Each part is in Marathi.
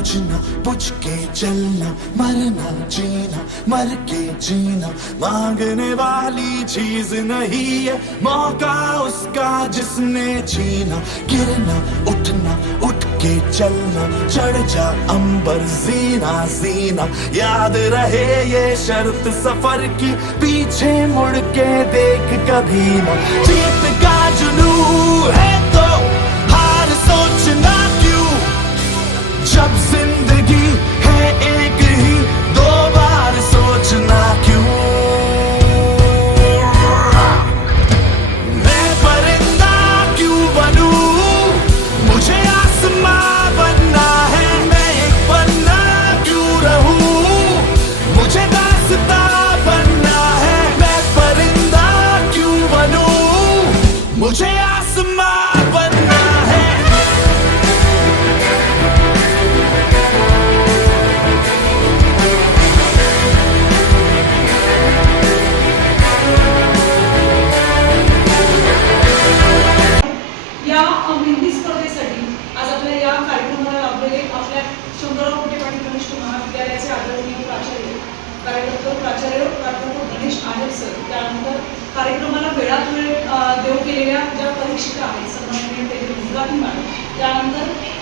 बुझना बुझ के चलना, मरना, जीना मर के जीना। मांगने वाली चीज़ नहीं है, मौका उसका जिसने छीना गिरना, उठना उठ के चलना, चढ़ जा अंबर, जीना जीना। याद रहे ये शर्त सफ़र की, पीछे मुड़ के देख कभी ना। जीत का जुनू है तो हार सोचना क्यों जब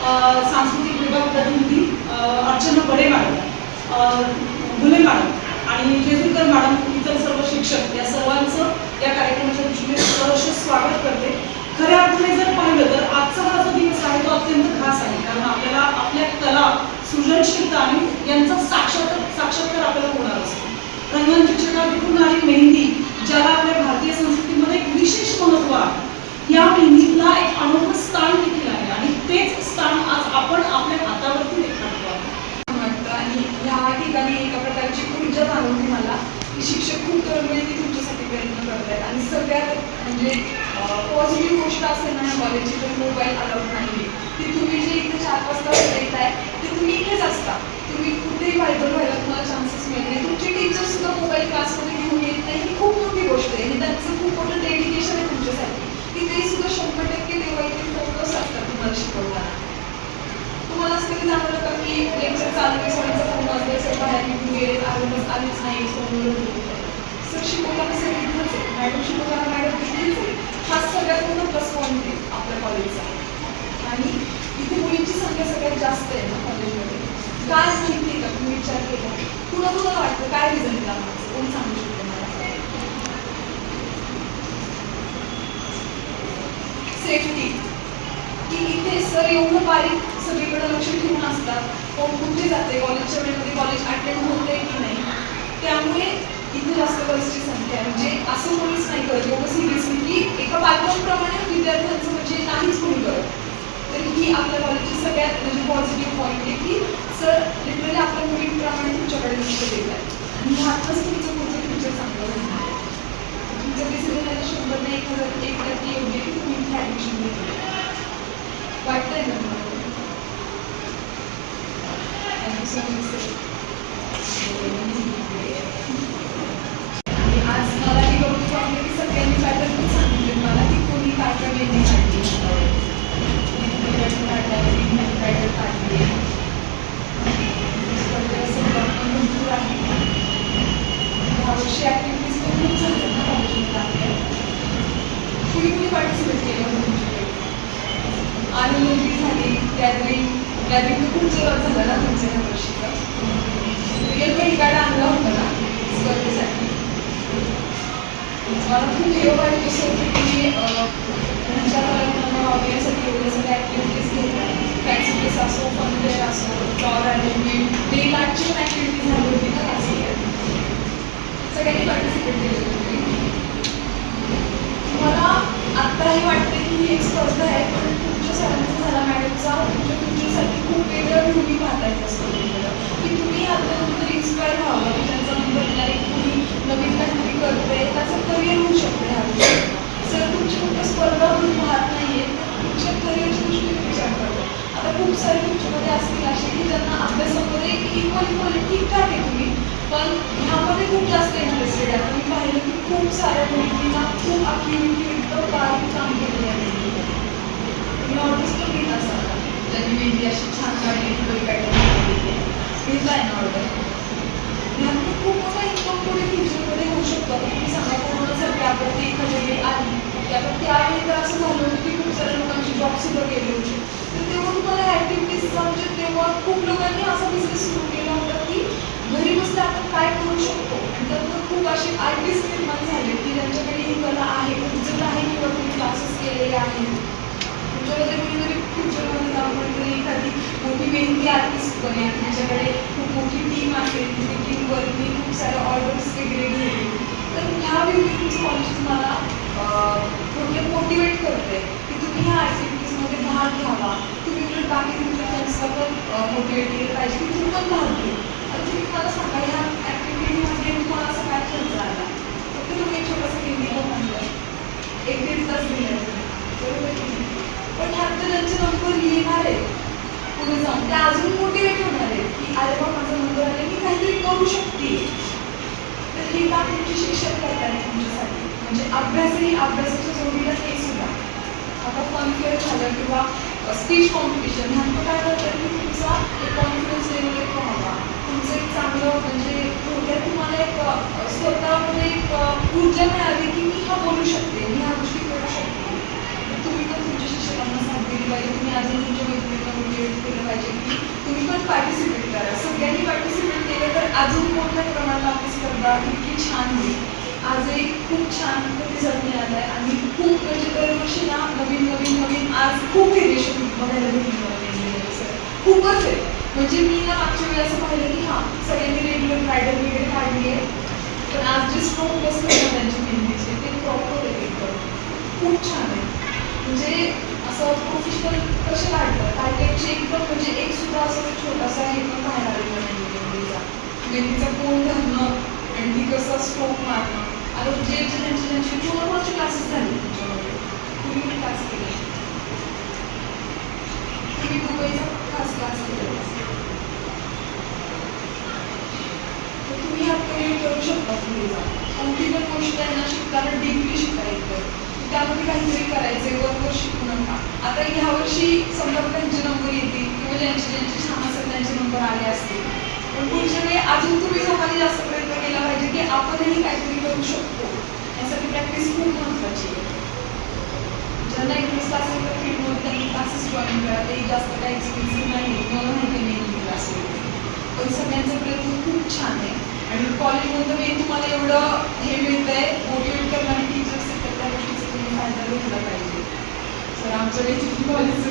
सांस्कृतिक विभाग प्रतिनिधी अर्चना बडे मॅडम अ, मॅडम आणि जेजुरकर मॅडम इतर सर्व शिक्षक या सर्वांचं या कार्यक्रमाच्या दृष्टीने सहर्ष स्वागत करते. खऱ्या अर्थाने जर पाहिलं तर आजचा हा जो दिवस आहे तो अत्यंत खास आहे कारण आपल्याला आपल्या कला सृजनशीलता आणि यांचा साक्षात साक्षात्कार आपल्याला होणार असतो रंगांची छटा विखुरणारी मेहंदी ज्याला आपल्या भारतीय संस्कृतीमध्ये एक विशेष महत्त्व आहे या मेहंदीला एक अनोखं स्थान देखील आहे आणि तेच स्थान आज आपण आपल्या हातावरती रेखाटतो आहोत वाटतं आणि ह्या ठिकाणी एका प्रकारची ऊर्जा जाणवते मला की शिक्षक खूप तळमळीने तुमच्यासाठी प्रयत्न करत आहेत आणि सगळ्यात म्हणजे पॉझिटिव्ह गोष्ट असेल ना या कॉलेजची तर मोबाईल अलाउड नाही ती तुम्ही जे इथे चार वाजता येत आहे ते तुम्ही इथेच असता तुम्ही कुठेही व्हायबल व्हायला तुम्हाला चान्सेस मिळत नाही तुमचे टीचर सुद्धा मोबाईल क्लासमध्ये घेऊन येत नाही ही खूप मोठी गोष्ट आहे आणि त्यांचं खूप मोठं डेडिकेशन आहे तुमच्यासाठी की ते सुद्धा शंभर टक्के तेव्हा इथे फोकस असतात तुम्हाला शिकवताना तुम्हाला असं कधी जाणवलं का की फोन सर बाहेर निघून गेले आलेच नाही सर शिकवताना सर इथंच आहे मॅडम शिकवताना मॅडम इथेच आहे हा सगळ्यात मोठा प्लस पॉईंट आहे आपल्या कॉलेजचा आणि इथे मुलींची संख्या सगळ्यात जास्त आहे ना कॉलेजमध्ये काय माहिती आहे का तुम्ही विचार केला तुला तुला वाटतं काय रिझन कोण सांगू शकतो सेफ्टी की इथे सर एवढं बारीक सगळीकडे लक्ष ठेवून असतात. कोण कुठे जाते कॉलेजच्या वेळेमध्ये कॉलेज अटेंड होते की नाही? त्यामुळे इथे जास्त बसची संख्या आहे म्हणजे असं कोणीच नाही करत एवढं सिरियसली की एका बालकांप्रमाणे विद्यार्थ्यांचं म्हणजे नाहीच कोणी करत तर ही आपल्या कॉलेजची सगळ्यात म्हणजे पॉझिटिव्ह पॉईंट आहे की सर लिटरली आपल्या मुलींप्रमाणे तुमच्याकडे लक्ष देत आहे. आणि ह्यातच तुमचं पुढचं फ्युचर चांगलं होणार आहे. तुमचं डिसिजन आहे शंभर नाही एक हजार एक टक्के योग्य आहे की तुम्ही इथे ॲडमिशन घेतलं वाटतंय ना तुम्हाला थँक्यू सो मच सर आणि आज मला हे बघून वाटलं की सगळ्यांनी पॅटर्न पण सांगितले मला की कोणी काय काय वेगळी काढली पॅटर्न काढला पॅटर्न काढली भरपूर आहे यावर्षी ॲक्टिव्हिटीज पण खूप झाल्या ना कॉलेजमध्ये आपल्या कुणी कुणी पार्टिसिपेट केलं तुमच्याकडे आणि मुलगी झाली गॅदरिंग गॅदरिंग खूप जोरात झालं ना तुमच्या ह्या वर्षीचा. रिअल पण कार्ड आणला होता ना स्पर्धेसाठी. मला खूप देव वाटत असं की तुम्ही तुमच्या मुलांना एवढं पण ह्यामध्ये खूप जास्त इंटरेस्टेड आहे. मी पाहिलं की खूप साऱ्या मुलींना खूप ॲक्टिव्हिटी एकदम बारीक काम केली आहे. मी तो पण घेत असाल त्यांनी मेहंदी अशी छान काढली थोडी ऑर्डर आर्टिस्ट तुमच्याकडे खूप मोठी टीम आहे. तुमची टीमवरती खूप साऱ्या ऑर्डर्स वगैरे घेते तर ह्या विविध कॉलेज तुम्हाला अं, थोडक्यात मोटिवेट करते. की तुम्ही ह्या ॲक्टिव्हिटीजमध्ये भाग घ्यावा. तुम्ही उलट बाकी तुमच्या फ्रेंड्सला पण मोटिवेट केलं पाहिजे की तुम्ही पण भाग घे तर तुम्ही मला सांगा ह्या ॲक्टिव्हिटीमध्ये तुम्हाला असं काय खर्च आला? फक्त तुम्ही एक छोटंसं हिंदी म्हणलं अभ्यासही अभ्यासाच्या जोडीला हे सुद्धा. आता फन फेअर झालं किंवा स्पीच कॉम्पिटिशन ह्यांचं काय होतं की तुमचा एक कॉन्फिडन्स लेवल एक व्हावा तुमचं एक चांगलं म्हणजे थोडक्यात तुम्हाला एक स्वतःमध्ये एक ऊर्जा मिळाली की मी हा बोलू शकते, मी ह्या गोष्टी करू शकते. तुम्ही पण तुमच्या शिक्षकांना साथ दिली पाहिजे, तुम्ही अजून तुमच्या मैत्रिणींना केलं पाहिजे की तुम्ही पण पार्टिसिपेट करा. सगळ्यांनी पार्टिसिपेट केलं तर अजून मोठ्या प्रमाणात आपली स्पर्धा इतकी छान होईल. आजही खूप छान प्रतिसाद मिळाला आहे आणि खूप म्हणजे दरवर्षी ना नवीन नवीन नवीन, आज खूप व्हेरिएशन बघायला भेटली सर खूपच आहे. म्हणजे मी ना मागच्या वेळी असं पाहिलं की हाँ, सगळ्यांनी रेग्युलर ब्रायडल वगैरे काढली आहे. पण आज जे स्ट्रोक बसले ना त्यांच्या मेहंदीचे, ते प्रॉपर आहे एकदम. खूप छान आहे. म्हणजे असं प्रोफेशनल कसे काढतात? काही काहीचे एकदम म्हणजे एक सुद्धा असं छोटासा त्यांचे पूर्णचे क्लासेस झाले तुमच्यामध्ये तुम्ही क्लास केले तुम्ही दुबईचा खास क्लास केलेला तर तुम्ही हा करिअर करू शकता पुढे जाऊन कोणती पण गोष्ट आहे ना शिकताना डीपली शिकायचं त्यामध्ये काहीतरी करायचंय वरवर शिकू नका आता ह्या वर्षी समजा त्यांचे नंबर येतील किंवा ज्यांचे ज्यांचे छान असेल त्यांचे नंबर आले असतील पण पुढच्या वेळी अजून तुम्ही लोकांनी जास्त प्रयत्न केला पाहिजे की आपणही काहीतरी करू शकतो. प्रॅक्टिस खूप महत्त्वाची आहे ज्यांना इंग्लिश क्लासेस फील्डमध्ये त्यांनी क्लासेस जॉईन करा ते जास्त काही एक्सपेन्सिव्ह नाही मला माहिती नाही क्लास पण सगळ्यांचा प्रयत्न खूप छान आहे आणि कॉलेजमध्ये मी तुम्हाला एवढं हे मिळतं आहे मोटिवेट करणारे टीचर्स आहेत तर त्या गोष्टीचा तुम्ही फायदा घेतला पाहिजे सर आमच्या वेळी कॉलेज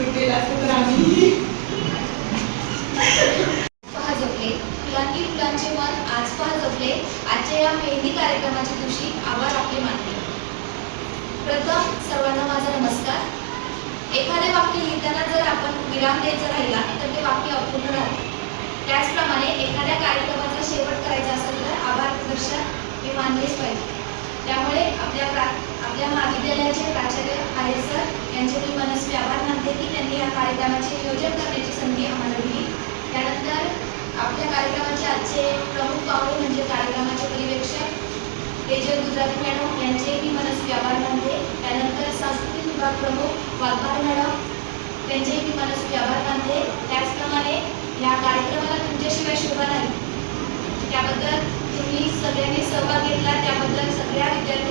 प्रथम सर्वांना माझा नमस्कार. एखादे वाक्य लिहिताना जर आपण विराम द्यायचा राहिला तर ते वाक्य अपूर्ण राहते. त्याचप्रमाणे एखाद्या कार्यक्रमाचा शेवट करायचा असेल तर आभार प्रदर्शन हे मानलेच पाहिजे. त्यामुळे आपल्या प्रा आपल्या महाविद्यालयाचे प्राचार्य आहे सर यांचे मी मनस्वी आभार मानते की त्यांनी या कार्यक्रमाचे नियोजन करण्याची संधी आम्हाला दिली. त्यानंतर आपल्या कार्यक्रमाचे आजचे प्रमुख पाहुणे म्हणजे कार्यक्रमाचे तेजल गुजराती मॅडम यांचेही मनस्वी आभार त्यानंतर सांस्कृतिक विभाग प्रमुख वाघमारे मॅडम त्यांचेही मी मनस्वी आभार त्याचप्रमाणे या कार्यक्रमाला तुमच्याशिवाय शोभा नाही. त्याबद्दल तुम्ही सगळ्यांनी सहभाग घेतला. त्याबद्दल सगळ्या विद्यार्थी